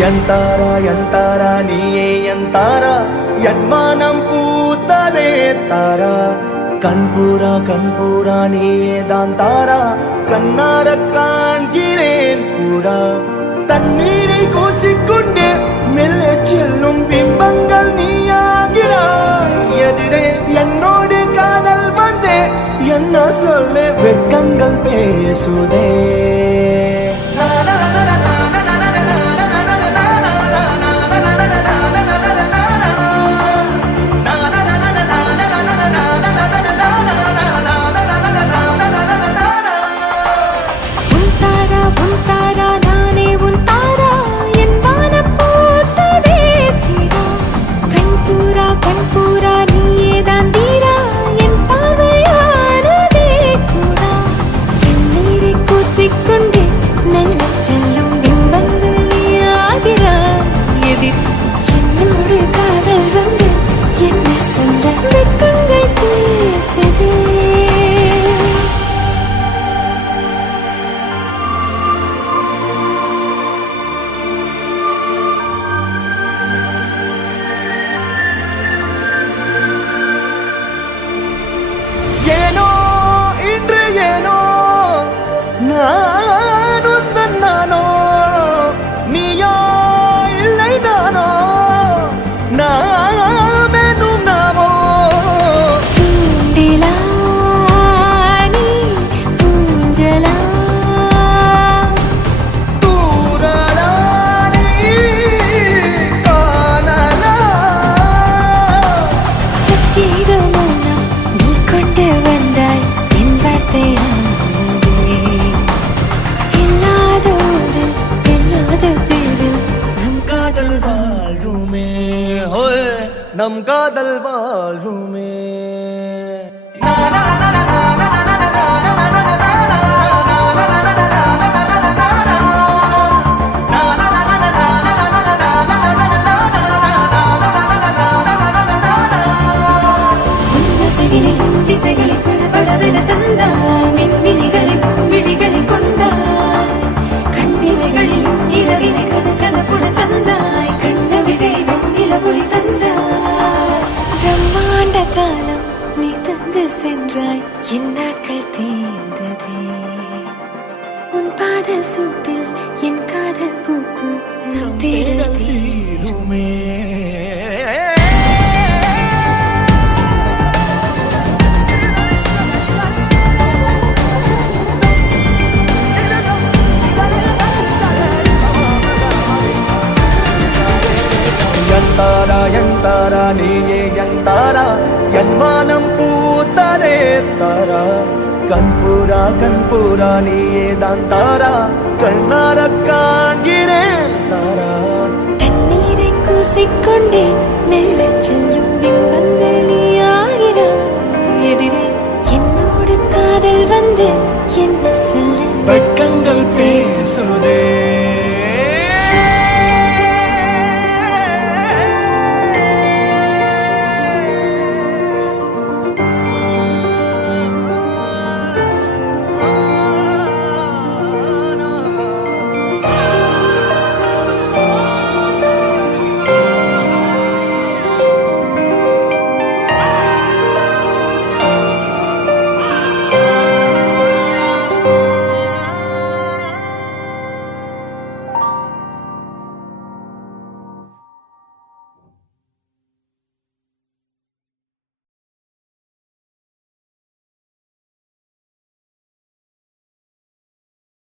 ಎಂತಾರ ನೀಯೇ ಎಂತಾರ ಎನ್ಮಾನಂ பூத்ததே தாரா கண்பூரா நீயே தான் தாரா கண்ணார காண்கிறேன் கூடா தண்ணீரை கூசிக்கொண்டே மெல்ல செல்லும் பிம்பங்கள் நீயாகிறாய் எதிரே என்னோடு காதல் வந்தே என்ன சொல்ல வெட்கங்கள் பேசுதே நம் காதல் வாழ்வுமே திசைகளில் படபடவென தந்தாய் மின்மினிகளில் விழிகளில் கொண்டாய் கண்ணிமைகளில் இலவினை கதகதப்புட தந்தாய் கண்ணவிழை வெண்ணிலவொளி தந்தாய் பிரம்மாண்ட காலம் நீ தந்து சென்றாய் என் நாட்கள் தீர்ந்ததே உன் பாத சூட்டில் என் காதல் பூக்கும் நம் தேடல் தீருமே ಎಂತಾರ ನೀಯೇ ಎಂತಾರ ಎನ್ಮಾನಂ பூத்ததே தாரா கண்பூரா நீயே தான் தாரா கண்ணார காண்கிறேன் தாரா தண்ணீரை கூசிக்கொண்டே மெல்ல செல்லும் பிம்பங்கள் நீயாகிறாய் எதிரே என்னோடு காதல் வந்து என்ன சொல்ல வெட்கங்கள் பேசுதே